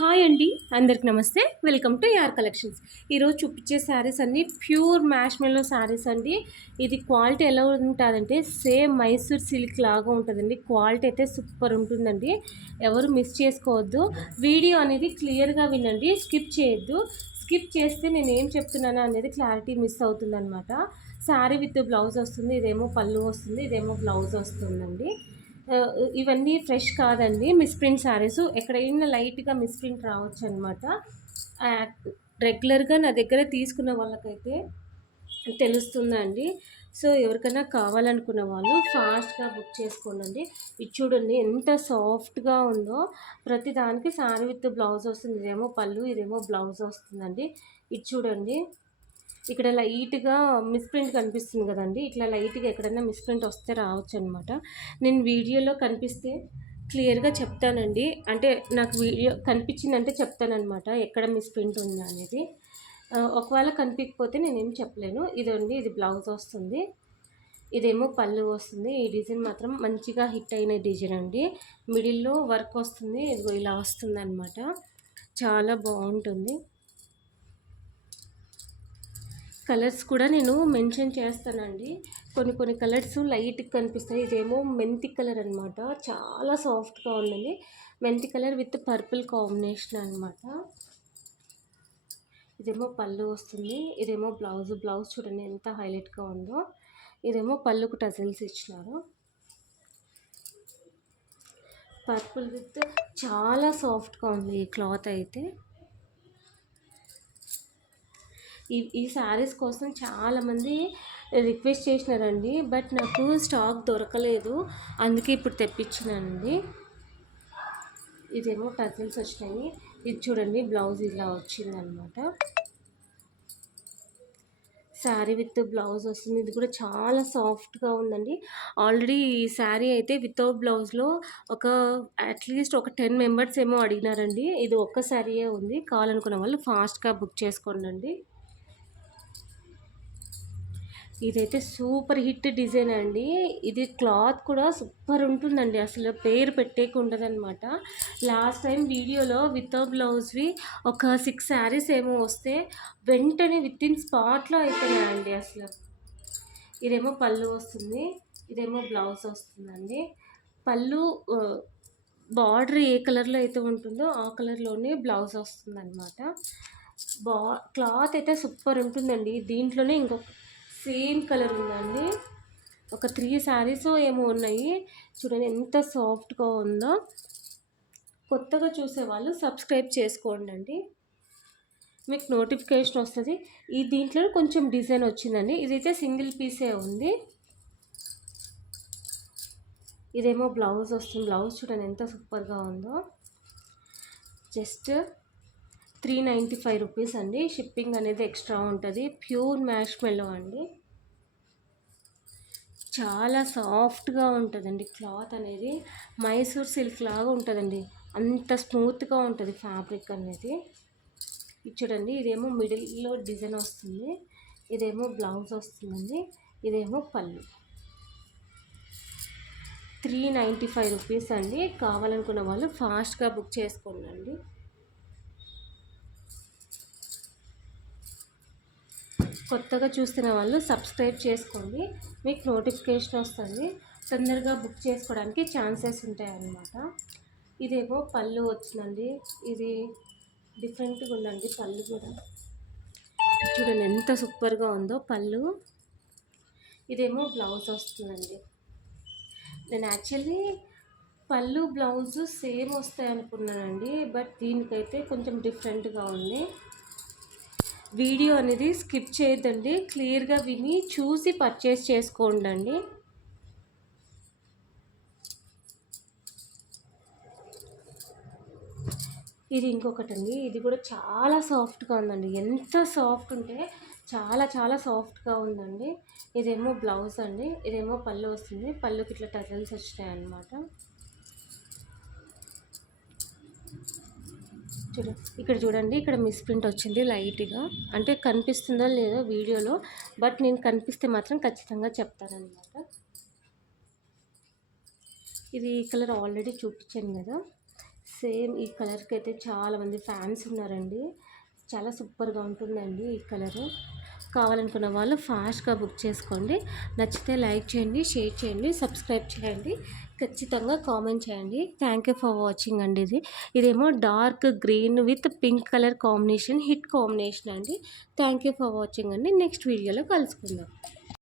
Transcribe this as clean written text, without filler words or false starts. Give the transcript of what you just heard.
Hi అండి, అందరికి నమస్తే. వెల్కమ్ టు యార్ కలెక్షన్స్. ఈరోజు చూపించే శారీస్ అన్నీ ప్యూర్ మ్యాష్ మెల్లో శారీస్ అండి. ఇది క్వాలిటీ ఎలా ఉంటుందంటే సేమ్ మైసూర్ సిల్క్ లాగా ఉంటుందండి. క్వాలిటీ అయితే సూపర్ ఉంటుందండి. ఎవరు మిస్ చేసుకోవద్దు. వీడియో అనేది క్లియర్గా వినండి, స్కిప్ చేయొద్దు. స్కిప్ చేస్తే నేను ఏం చెప్తున్నాను అనేది క్లారిటీ మిస్ అవుతుందన్నమాట. శారీ విత్ బ్లౌజ్ వస్తుంది, ఇదేమో పళ్ళు వస్తుంది, ఇదేమో బ్లౌజ్ వస్తుందండి. ఇవన్నీ ఫ్రెష్ కాదండి, మిస్ప్రింట్ శారీస్. ఎక్కడైనా లైట్గా మిస్ప్రింట్ రావచ్చు అనమాట. రెగ్యులర్గా నా దగ్గర తీసుకున్న వాళ్ళకైతే తెలుస్తుందండి. సో ఎవరికైనా కావాలనుకున్న వాళ్ళు ఫాస్ట్గా బుక్ చేసుకోండి. ఇది చూడండి ఎంత సాఫ్ట్గా ఉందో. ప్రతి దానికి శారీ విత్ బ్లౌజ్ వస్తుంది. ఇదేమో పళ్ళు, ఇదేమో బ్లౌజ్ వస్తుందండి. ఇది చూడండి, ఇక్కడ లైట్గా మిస్ప్రింట్ కనిపిస్తుంది కదండి. ఇట్లా లైట్గా ఎక్కడైనా మిస్ప్రింట్ వస్తే రావచ్చు అనమాట. నేను వీడియోలో కనిపిస్తే క్లియర్గా చెప్తానండి. అంటే నాకు వీడియో కనిపించిందంటే చెప్తానమాట ఎక్కడ మిస్ప్రింట్ ఉంది అనేది. ఒకవేళ కనిపించకపోతే నేనేం చెప్పలేను. ఇదండి, ఇది బ్లౌజ్ వస్తుంది, ఇదేమో పళ్ళు వస్తుంది. ఈ డిజైన్ మాత్రం మంచిగా హిట్ అయిన డిజైన్ అండి. మిడిల్లో వర్క్ వస్తుంది, ఇదిగో ఇలా వస్తుంది అనమాట. చాలా బాగుంటుంది. కలర్స్ కూడా నేను మెన్షన్ చేస్తానండి. కొన్ని కలర్స్ లైట్గా కనిపిస్తాయి. ఇదేమో మెంతి కలర్ అనమాట, చాలా సాఫ్ట్గా ఉందండి. మెంతి కలర్ విత్ పర్పుల్ కాంబినేషన్ అనమాట. ఇదేమో పళ్ళు వస్తుంది, ఇదేమో బ్లౌజ్. బ్లౌజ్ చూడండి ఎంత హైలైట్గా ఉందో. ఇదేమో పళ్ళుకు టజల్స్ ఇచ్చినారు. పర్పుల్ విత్ చాలా సాఫ్ట్గా ఉంది ఈ క్లాత్ అయితే. ఈ శారీస్ కోసం చాలామంది రిక్వెస్ట్ చేసినారండి, బట్ నాకు స్టాక్ దొరకలేదు, అందుకే ఇప్పుడు తెప్పించినానండి. ఇదేమో టజిల్స్ వచ్చినాయి. ఇది చూడండి, బ్లౌజ్ ఇలా వచ్చిందనమాట. శారీ విత్ బ్లౌజ్ వస్తుంది. ఇది కూడా చాలా సాఫ్ట్గా ఉందండి. ఆల్రెడీ ఈ శారీ అయితే వితౌట్ బ్లౌజ్లో అట్లీస్ట్ ఒక 10 మెంబర్స్ ఏమో అడిగినారండి. ఇది ఒక్క శారీయే ఉంది. కావాలనుకున్న వాళ్ళు ఫాస్ట్గా బుక్ చేసుకోండి. ఇదైతే సూపర్ హిట్ డిజైన్ అండి. ఇది క్లాత్ కూడా సూపర్ ఉంటుందండి, అసలు పేరు పెట్టేకి ఉండదన్నమాట. లాస్ట్ టైం వీడియోలో వితౌట్ బ్లౌజ్వి ఒక 6 శారీస్ ఏమో వస్తే వెంటనే విత్ ఇన్ స్పాట్లో అయిపోయాయండి అసలు. ఇదేమో పళ్ళు వస్తుంది, ఇదేమో బ్లౌజ్ వస్తుందండి. పళ్ళు బార్డర్ ఏ కలర్లో అయితే ఉంటుందో ఆ కలర్లోనే బ్లౌజ్ వస్తుందన్నమాట. క్లాత్ అయితే సూపర్ ఉంటుందండి. దీంట్లోనే ఇంకొక సేమ్ కలర్ ఉందండి. ఒక 3 శారీస్ ఏమో ఉన్నాయి. చూడండి ఎంత సాఫ్ట్గా ఉందో. కొత్తగా చూసేవాళ్ళు సబ్స్క్రైబ్ చేసుకోండి, మీకు నోటిఫికేషన్ వస్తుంది. దీంట్లో కొంచెం డిజైన్ వచ్చిందండి. ఇదైతే సింగిల్ పీసే ఉంది. ఇదేమో బ్లౌజ్ వస్తుంది. బ్లౌజ్ చూడండి ఎంత సూపర్గా ఉందో. జస్ట్ 395 రూపీస్ అండి. షిప్పింగ్ అనేది ఎక్స్ట్రా ఉంటుంది. ప్యూర్ మ్యాష్ మెల్లో అండి. చాలా సాఫ్ట్గా ఉంటుందండి క్లాత్ అనేది. మైసూర్ సిల్క్ లాగా ఉంటుందండి, అంత స్మూత్గా ఉంటుంది ఫ్యాబ్రిక్ అనేది. ఇది చూడండి, ఇదేమో మిడిల్లో డిజైన్ వస్తుంది, ఇదేమో బ్లౌజ్ వస్తుందండి, ఇదేమో పళ్ళు. 395 రూపీస్ అండి. కావాలనుకున్న వాళ్ళు ఫాస్ట్గా బుక్ చేసుకోండి. కొత్తగా చూస్తున్న వాళ్ళు సబ్స్క్రైబ్ చేసుకోండి, మీకు నోటిఫికేషన్ వస్తుంది. తొందరగా బుక్ చేసుకోవడానికి ఛాన్సెస్ ఉంటాయి అన్నమాట. ఇదేమో పళ్ళు వచ్చిందండి. ఇది డిఫరెంట్గా ఉందండి పళ్ళు కూడా. చూడండి ఎంత సూపర్గా ఉందో పళ్ళు. ఇదేమో బ్లౌజ్ వస్తుందండి. నేను యాక్చువల్లీ పళ్ళు బ్లౌజ్ సేమ్ వస్తాయి అనుకున్నానండి, బట్ దీనికైతే కొంచెం డిఫరెంట్గా ఉంది. వీడియో అనేది స్కిప్ చేయొద్దండి, క్లియర్గా విని చూసి పర్చేస్ చేసుకోండి. ఇది ఇంకొకటి అండి, ఇది కూడా చాలా సాఫ్ట్గా ఉందండి. ఎంత సాఫ్ట్ ఉంటే చాలా చాలా సాఫ్ట్గా ఉందండి. ఇదేమో బ్లౌజ్ అండి, ఇదేమో పళ్ళు వస్తుంది. పళ్ళుకి ఇట్లా టజల్స్ వచ్చినాయి అన్నమాట. ఇక్కడ చూడండి, ఇక్కడ మిస్ప్రింట్ వచ్చింది లైట్గా. అంటే కనిపిస్తుందో లేదో వీడియోలో, బట్ నేను కనిపిస్తే మాత్రం ఖచ్చితంగా చెప్తానన్నమాట. ఇది కలర్ ఆల్రెడీ చూపించాను కదా, సేమ్ ఈ కలర్కి అయితే చాలామంది ఫ్యాన్స్ ఉన్నారండి. చాలా సూపర్గా ఉంటుందండి ఈ కలరు. కావాలనుకున్న వాళ్ళు ఫాస్ట్గా బుక్ చేసుకోండి. నచ్చితే లైక్ చేయండి, షేర్ చేయండి, సబ్స్క్రైబ్ చేయండి, ఖచ్చితంగా కామెంట్ చేయండి. థ్యాంక్ యూ ఫర్ వాచింగ్ అండి. ఇదేమో dark green with pink colour combination, hit combination అండి. థ్యాంక్ యూ ఫర్ వాచింగ్ అండి. నెక్స్ట్ వీడియోలో కలుసుకుందాం.